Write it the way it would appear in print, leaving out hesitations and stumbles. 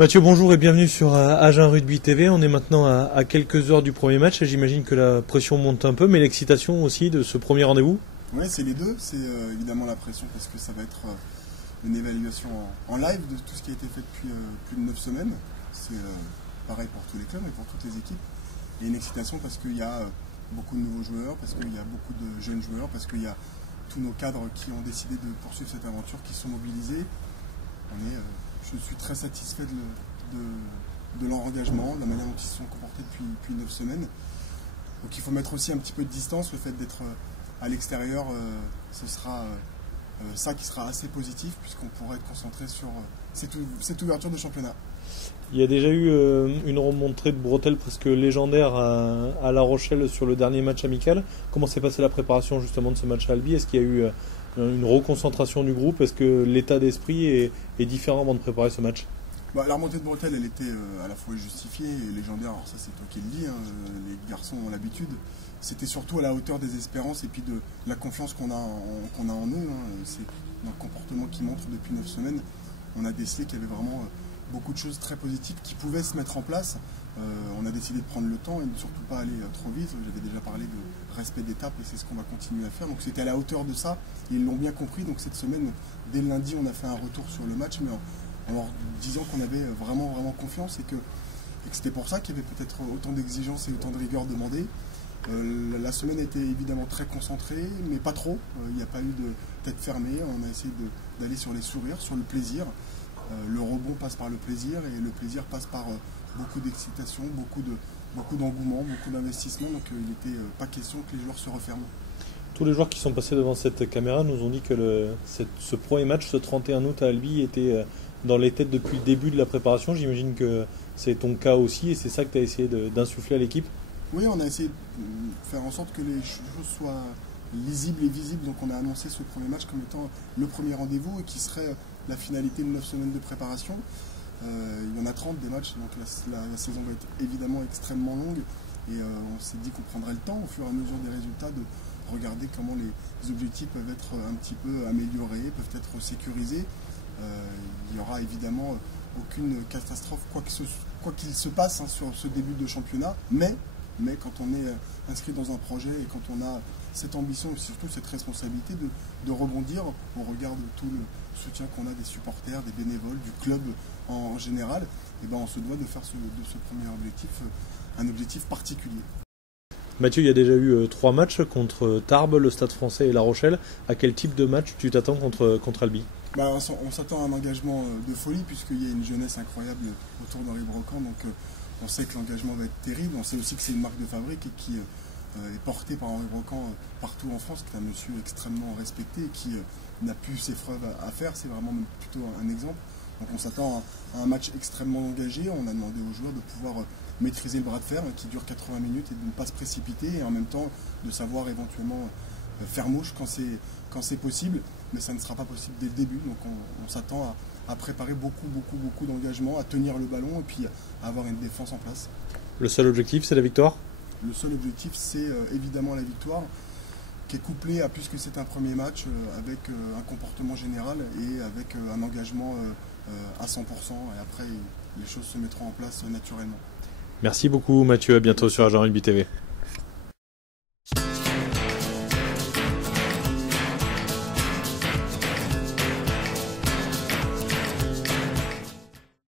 Mathieu, bonjour et bienvenue sur Agen Rugby TV. On est maintenant à quelques heures du premier match et j'imagine que la pression monte un peu, mais l'excitation aussi de ce premier rendez-vous. Oui, c'est les deux. C'est évidemment la pression parce que ça va être une évaluation en live de tout ce qui a été fait depuis plus de 9 semaines. C'est pareil pour tous les clubs et pour toutes les équipes. Et une excitation parce qu'il y a beaucoup de nouveaux joueurs, parce qu'il y a beaucoup de jeunes joueurs, parce qu'il y a tous nos cadres qui ont décidé de poursuivre cette aventure, qui sont mobilisés. Je suis très satisfait de leur engagement, de la manière dont ils se sont comportés depuis 9 semaines. Donc il faut mettre aussi un petit peu de distance. Le fait d'être à l'extérieur, ce sera ça qui sera assez positif puisqu'on pourra être concentré sur cette ouverture de championnat. Il y a déjà eu une remontée de bretelles presque légendaire à La Rochelle sur le dernier match amical. Comment s'est passée la préparation justement de ce match à Albi? Est-ce qu'il y a eu une reconcentration du groupe? Est-ce que l'état d'esprit est différent avant de préparer ce match? La remontée de bretelles, elle était à la fois justifiée et légendaire. Alors ça, c'est toi qui le dis, hein, les garçons ont l'habitude. C'était surtout à la hauteur des espérances et puis de la confiance qu'on a en nous. Hein. C'est un comportement qui montre depuis 9 semaines. On a décelé qu'il y avait vraiment beaucoup de choses très positives qui pouvaient se mettre en place. On a décidé de prendre le temps et de surtout pas aller trop vite. J'avais déjà parlé de respect d'étape et c'est ce qu'on va continuer à faire. Donc c'était à la hauteur de ça. Et ils l'ont bien compris. Donc cette semaine, dès le lundi, on a fait un retour sur le match, mais en leur disant qu'on avait vraiment confiance et que c'était pour ça qu'il y avait peut-être autant d'exigences et autant de rigueur demandées. La semaine a été évidemment très concentrée, mais pas trop. Il n'y a pas eu de tête fermée. On a essayé d'aller sur les sourires, sur le plaisir. Le rebond passe par le plaisir et le plaisir passe par beaucoup d'excitation, beaucoup d'engouement, beaucoup d'investissement. Donc il n'était pas question que les joueurs se referment. Tous les joueurs qui sont passés devant cette caméra nous ont dit que ce premier match, ce 31 août à Albi, était dans les têtes depuis le début de la préparation. J'imagine que c'est ton cas aussi et c'est ça que tu as essayé d'insuffler à l'équipe. Oui, on a essayé de faire en sorte que les choses soient lisibles et visibles. Donc on a annoncé ce premier match comme étant le premier rendez-vous et qui serait la finalité de 9 semaines de préparation. Il y en a 30 des matchs, donc la saison va être évidemment extrêmement longue. Et on s'est dit qu'on prendrait le temps au fur et à mesure des résultats de regarder comment les objectifs peuvent être un petit peu améliorés, peuvent être sécurisés. Il n'y aura évidemment aucune catastrophe, quoi qu'il se passe sur ce début de championnat, mais quand on est inscrit dans un projet et quand on a cette ambition et surtout cette responsabilité de rebondir au regard de tout le soutien qu'on a des supporters, des bénévoles, du club en général, et on se doit de faire de ce premier objectif un objectif particulier. Mathieu, il y a déjà eu 3 matchs contre Tarbes, le Stade Français et La Rochelle. À quel type de match tu t'attends contre Albi? On s'attend à un engagement de folie puisqu'il y a une jeunesse incroyable autour d'Henri Brocand, donc on sait que l'engagement va être terrible. On sait aussi que c'est une marque de fabrique et qui est portée par Henri Brocand partout en France, qui est un monsieur extrêmement respecté et qui n'a plus ses preuves à faire. C'est vraiment plutôt un exemple. Donc on s'attend à un match extrêmement engagé. On a demandé aux joueurs de pouvoir maîtriser le bras de fer qui dure 80 minutes et de ne pas se précipiter et en même temps de savoir éventuellement faire mouche quand c'est possible, mais ça ne sera pas possible dès le début. Donc on s'attend à préparer beaucoup d'engagement, à tenir le ballon et puis à avoir une défense en place. Le seul objectif, c'est la victoire? Le seul objectif, c'est évidemment la victoire, qui est couplée à, puisque c'est un premier match, avec un comportement général et avec un engagement à 100%. Et après, les choses se mettront en place naturellement. Merci beaucoup Mathieu, à bientôt sur Agen Rugby TV.